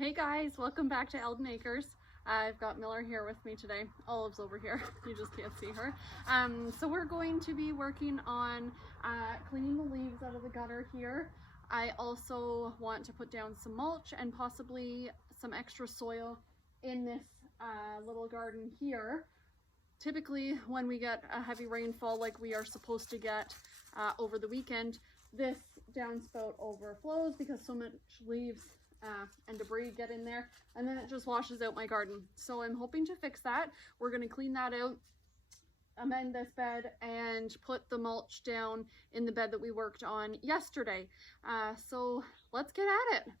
Hey guys, welcome back to Eldon Acres. I've got Miller here with me today. Olive's over here. You just can't see her. So we're going to be working on cleaning the leaves out of the gutter here. I also want to put down some mulch and possibly some extra soil in this little garden here. Typically when we get a heavy rainfall like we are supposed to get over the weekend, this downspout overflows because so much leaves and debris get in there, and then it just washes out my garden. So I'm hoping to fix that. We're going to clean that out, amend this bed, and put the mulch down in the bed that we worked on yesterday. So let's get at it.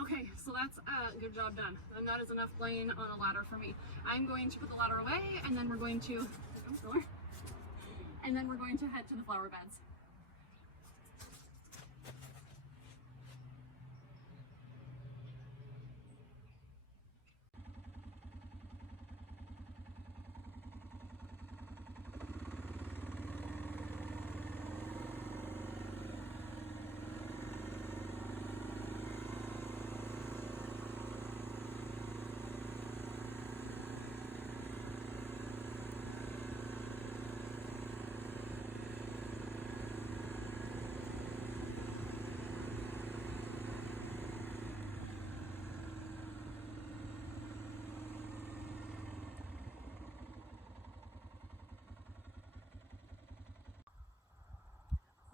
Okay, so that's a good job done. And that is enough laying on a ladder for me. I'm going to put the ladder away, and then we're going to, and then we're going to head to the flower beds.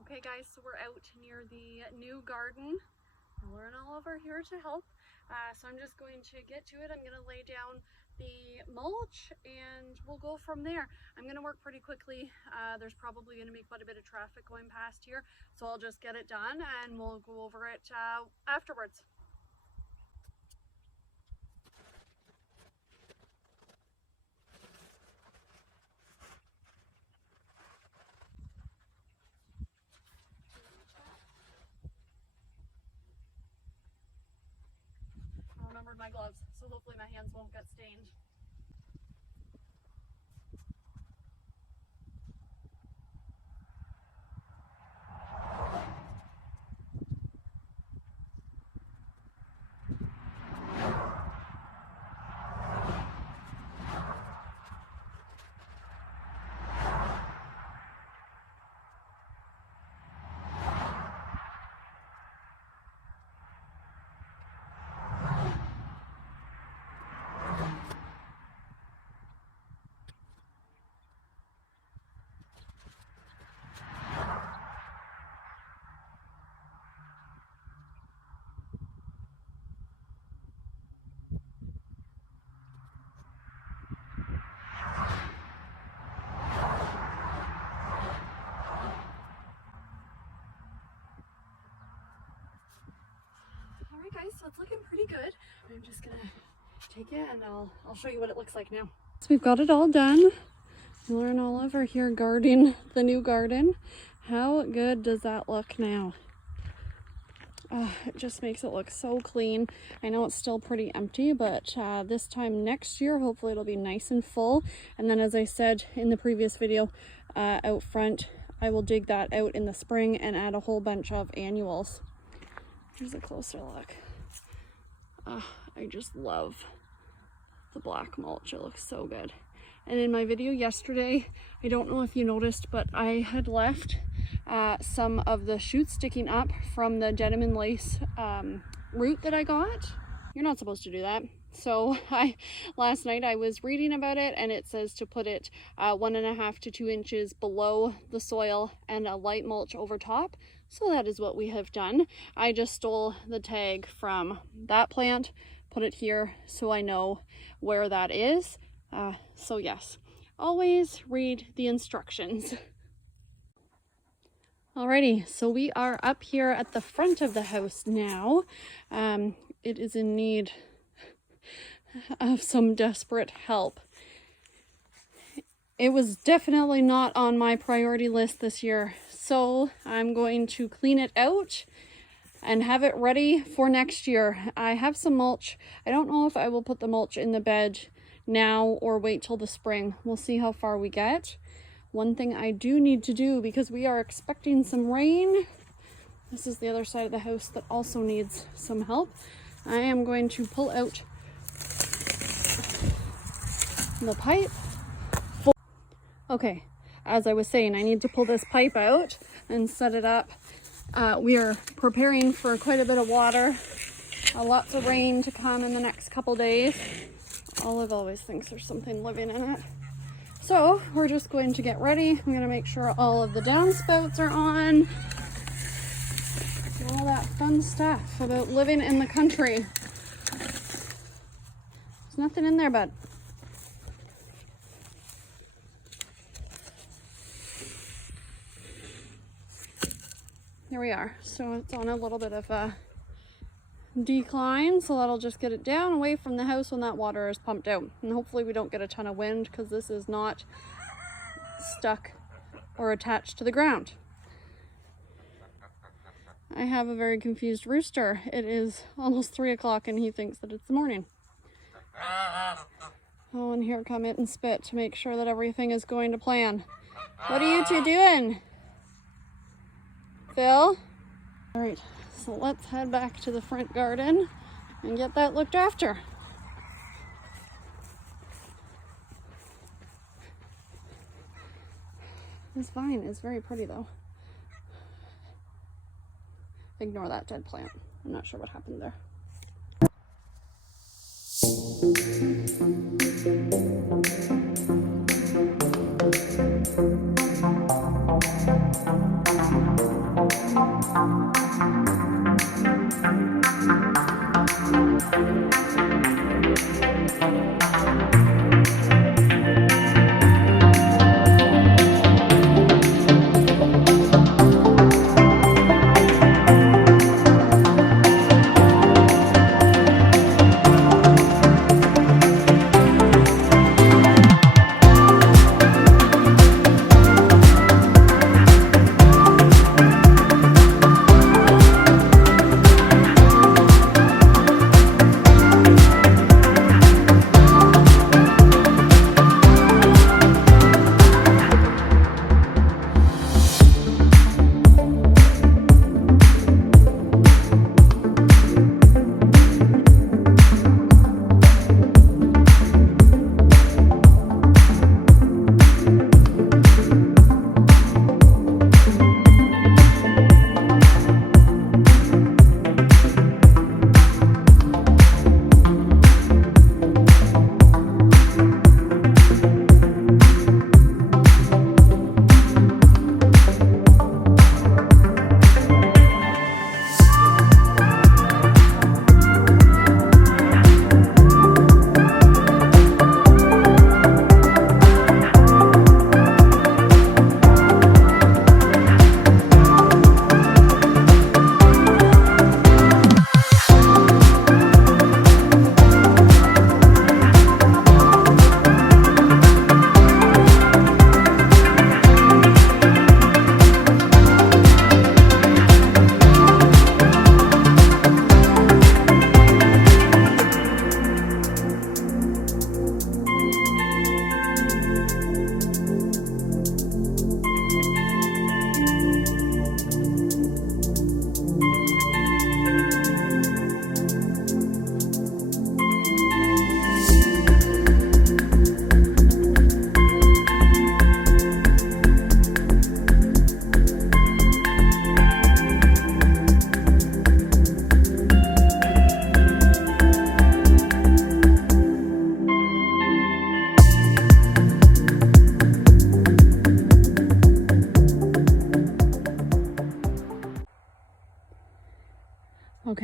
Okay guys, so we're out near the new garden. Laura and Olive are here to help. So I'm just going to get to it. I'm going to lay down the mulch and we'll go from there. I'm going to work pretty quickly. There's probably going to be quite a bit of traffic going past here. So I'll just get it done and we'll go over it afterwards. I remembered my gloves, so hopefully my hands won't get stained. So it's looking pretty good. I'm just gonna take it and I'll show you what it looks like now. So we've got it all done. Miller and Olive are here guarding the new garden. How good does that look now? Oh, it just makes it look so clean. I know it's still pretty empty, but this time next year, hopefully it'll be nice and full. And then, as I said in the previous video, out front, I will dig that out in the spring and add a whole bunch of annuals. Here's a closer look. I just love the black mulch. It looks so good. And in my video yesterday, I don't know if you noticed, but I had left some of the shoots sticking up from the denim and lace root that I got. You're not supposed to do that. So last night I was reading about it, and it says to put it 1.5 to 2 inches below the soil and a light mulch over top. So that is what we have done. I just stole the tag from that plant, put it here so I know where that is. So yes, always read the instructions. Alrighty, so we are up here at the front of the house now. It is in need of some desperate help. It was definitely not on my priority list this year, so I'm going to clean it out and have it ready for next year. I have some mulch. I don't know if I will put the mulch in the bed now or wait till the spring. We'll see how far we get. One thing I do need to do, because we are expecting some rain, this is the other side of the house that also needs some help. I am going to pull out the pipe. Okay, as I was saying, I need to pull this pipe out and set it up. We are preparing for quite a bit of water, lots of rain to come in the next couple days. Olive always thinks there's something living in it. So we're just going to get ready. I'm going to make sure all of the downspouts are on. All that fun stuff about living in the country. There's nothing in there, bud. There we are. So it's on a little bit of a decline, so that'll just get it down away from the house when that water is pumped out. And hopefully we don't get a ton of wind, because this is not stuck or attached to the ground. I have a very confused rooster. It is almost 3 o'clock and he thinks that it's the morning. Oh, and here come It and Spit to make sure that everything is going to plan. What are you two doing? Phil? All right, so let's head back to the front garden and get that looked after. This vine is very pretty though. Ignore that dead plant. I'm not sure what happened there.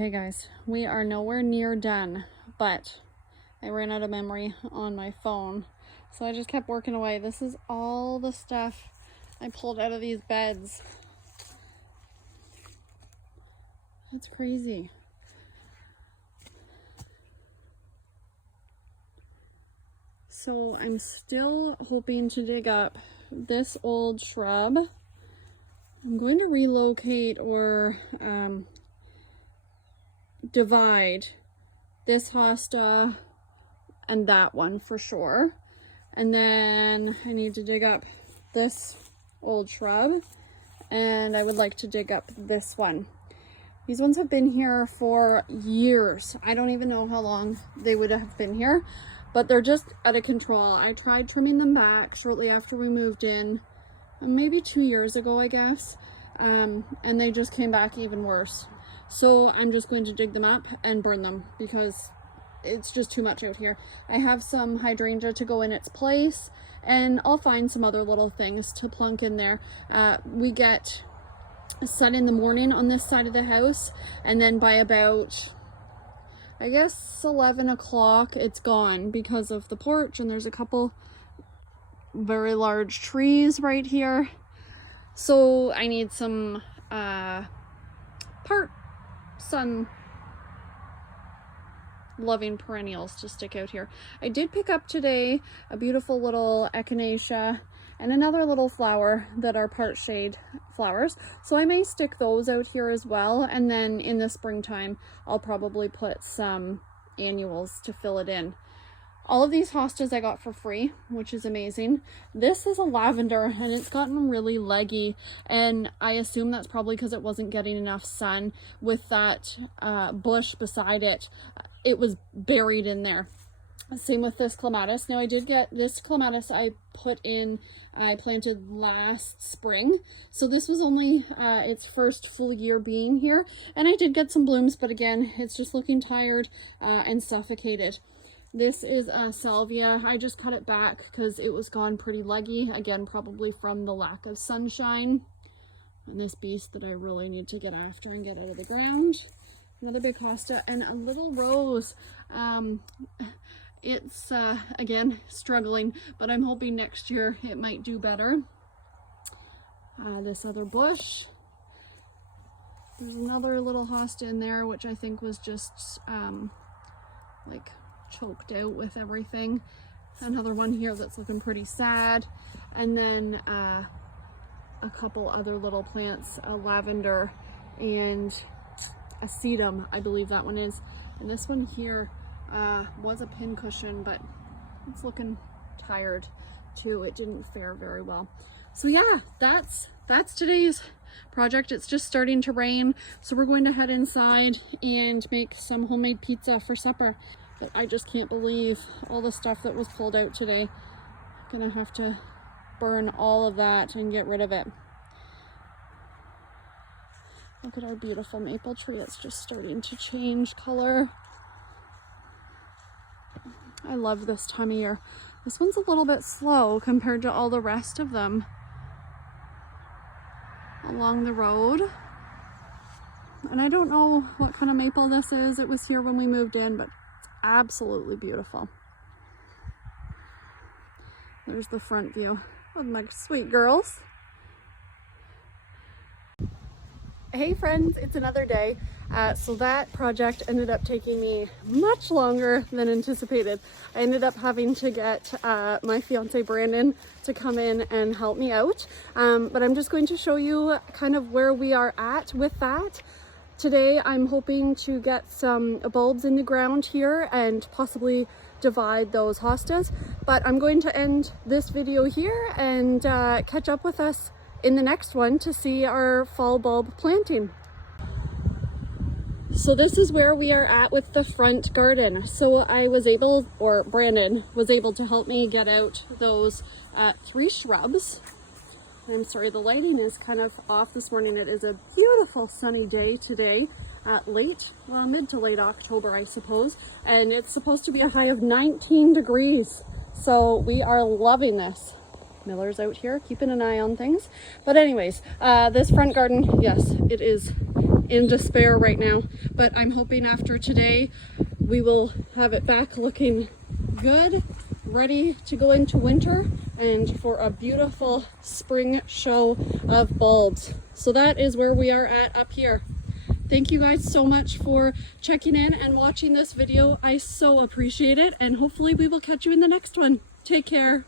Okay guys, we are nowhere near done, but I ran out of memory on my phone, so I just kept working away. This is all the stuff I pulled out of these beds. That's crazy. So I'm still hoping to dig up this old shrub. I'm going to relocate or divide this hosta and that one for sure. And then I need to dig up this old shrub, and I would like to dig up this one. These ones have been here for years. I don't even know how long they would have been here, but they're just out of control. I tried trimming them back shortly after we moved in, maybe 2 years ago, I guess, and they just came back even worse. So I'm just going to dig them up and burn them because it's just too much out here. I have some hydrangea to go in its place, and I'll find some other little things to plunk in there. We get sun in the morning on this side of the house, and then by about, I guess, 11 o'clock it's gone because of the porch, and there's a couple very large trees right here. So I need some part sun loving perennials to stick out here. I did pick up today a beautiful little echinacea and another little flower that are part shade flowers, so I may stick those out here as well, and then in the springtime I'll probably put some annuals to fill it in. All of these hostas I got for free, which is amazing. This is a lavender, and it's gotten really leggy, and I assume that's probably because it wasn't getting enough sun with that bush beside it. It was buried in there. Same with this clematis. Now I did get this clematis I planted last spring. So this was only its first full year being here. And I did get some blooms, but again, it's just looking tired and suffocated. This is a salvia. I just cut it back because it was gone pretty leggy. Again, probably from the lack of sunshine. And this beast that I really need to get after and get out of the ground. Another big hosta and a little rose. It's again struggling, but I'm hoping next year it might do better. This other bush, there's another little hosta in there which I think was just like choked out with everything. Another one here that's looking pretty sad, and then a couple other little plants, a lavender and a sedum, I believe that one is. And this one here was a pincushion, but it's looking tired too. It didn't fare very well. So yeah, that's today's project. It's just starting to rain, so we're going to head inside and make some homemade pizza for supper. But I just can't believe all the stuff that was pulled out today. I'm gonna have to burn all of that and get rid of it. Look at our beautiful maple tree. It's just starting to change color. I love this time of year. This one's a little bit slow compared to all the rest of them along the road. And I don't know what kind of maple this is. It was here when we moved in, but it's absolutely beautiful. There's the front view of my sweet girls. Hey friends, it's another day. So that project ended up taking me much longer than anticipated. I ended up having to get my fiance Brandon to come in and help me out. But I'm just going to show you kind of where we are at with that. Today I'm hoping to get some bulbs in the ground here and possibly divide those hostas. But I'm going to end this video here and catch up with us in the next one to see our fall bulb planting. So this is where we are at with the front garden. So I was able, or Brandon was able to help me get out those 3 shrubs. I'm sorry, the lighting is kind of off this morning. It is a beautiful sunny day today, mid to late October, I suppose. And it's supposed to be a high of 19 degrees. So we are loving this. Miller's out here keeping an eye on things. But anyways, this front garden, yes, it is in despair right now, but I'm hoping after today we will have it back looking good, ready to go into winter and for a beautiful spring show of bulbs. So that is where we are at up here. Thank you guys so much for checking in and watching this video. I so appreciate it, and hopefully we will catch you in the next one. Take care.